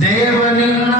ದೇವನಿನ್ನ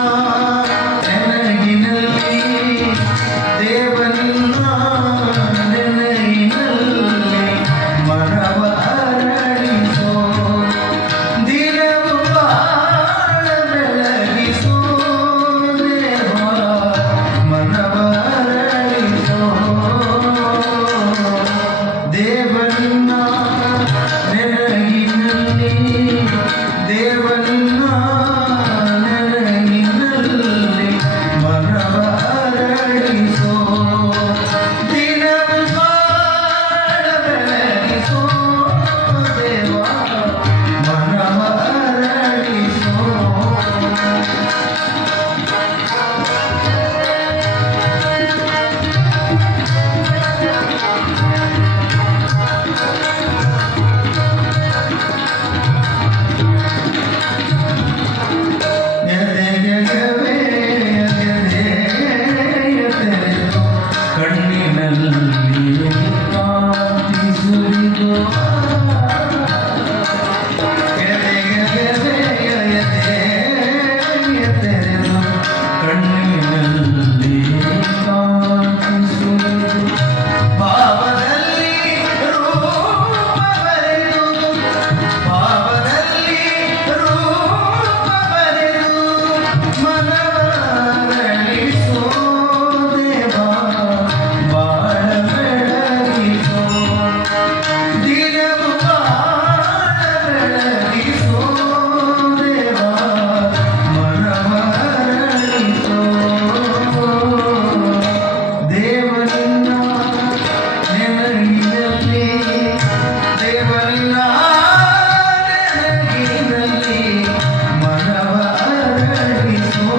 Amen.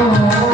아